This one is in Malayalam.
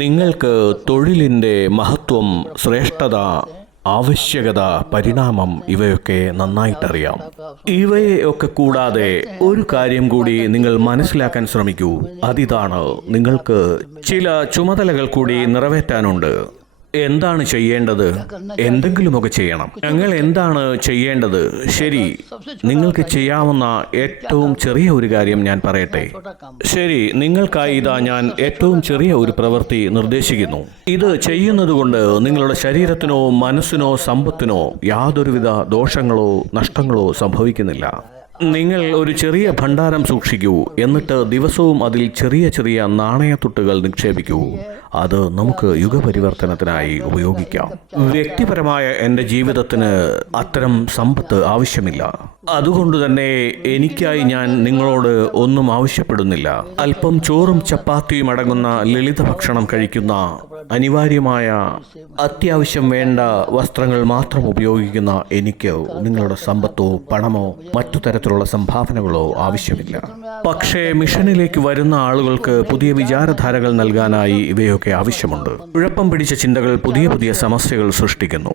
നിങ്ങൾക്ക് തൊഴിലിൻ്റെ മഹത്വം, ശ്രേഷ്ഠത, ആവശ്യകത, പരിണാമം ഇവയൊക്കെ നന്നായിട്ടറിയാം. ഇവയൊക്കെ കൂടാതെ ഒരു കാര്യം കൂടി നിങ്ങൾ മനസ്സിലാക്കാൻ ശ്രമിക്കൂ. അതിതാണ്, നിങ്ങൾക്ക് ചില ചുമതലകൾ കൂടി നിറവേറ്റാനുണ്ട്. എന്താണ് ചെയ്യേണ്ടത്? എന്തെങ്കിലുമൊക്കെ ചെയ്യണം. ഞങ്ങൾ എന്താണ് ചെയ്യേണ്ടത്? ശരി, നിങ്ങൾക്ക് ചെയ്യാവുന്ന ഏറ്റവും ചെറിയ ഒരു കാര്യം ഞാൻ പറയട്ടെ. ശരി, നിങ്ങൾക്കായി ഇതാ ഞാൻ ഏറ്റവും ചെറിയ ഒരു പ്രവൃത്തി നിർദ്ദേശിക്കുന്നു. ഇത് ചെയ്യുന്നതുകൊണ്ട് നിങ്ങളുടെ ശരീരത്തിനോ മനസ്സിനോ സമ്പത്തിനോ യാതൊരുവിധ ദോഷങ്ങളോ നഷ്ടങ്ങളോ സംഭവിക്കുന്നില്ല. നിങ്ങൾ ഒരു ചെറിയ ഭണ്ഡാരം സൂക്ഷിക്കൂ. എന്നിട്ട് ദിവസവും അതിൽ ചെറിയ ചെറിയ നാണയത്തുട്ടുകൾ നിക്ഷേപിക്കൂ. അത് നമുക്ക് യുഗപരിവർത്തനത്തിനായി ഉപയോഗിക്കാം. വ്യക്തിപരമായ എൻ്റെ ജീവിതത്തിന് അത്തരം സമ്പത്ത് ആവശ്യമില്ല. അതുകൊണ്ട് തന്നെ എനിക്കായി ഞാൻ നിങ്ങളോട് ഒന്നും ആവശ്യപ്പെടുന്നില്ല. അല്പം ചോറും ചപ്പാത്തിയും അടങ്ങുന്ന ലളിത ഭക്ഷണം കഴിക്കുന്ന, അനിവാര്യമായ അത്യാവശ്യം വേണ്ട വസ്ത്രങ്ങൾ മാത്രം ഉപയോഗിക്കുന്ന എനിക്ക് നിങ്ങളുടെ സമ്പത്തോ പണമോ മറ്റു തരത്തിലുള്ള സംഭാവനകളോ ആവശ്യമില്ല. പക്ഷേ മിഷനിലേക്ക് വരുന്ന ആളുകൾക്ക് പുതിയ വിചാരധാരകൾ നൽകാനായി ഇവയൊക്കെ ആവശ്യമുണ്ട്. കുഴപ്പം പിടിച്ച ചിന്തകൾ പുതിയ പുതിയ സമസ്യകൾ സൃഷ്ടിക്കുന്നു.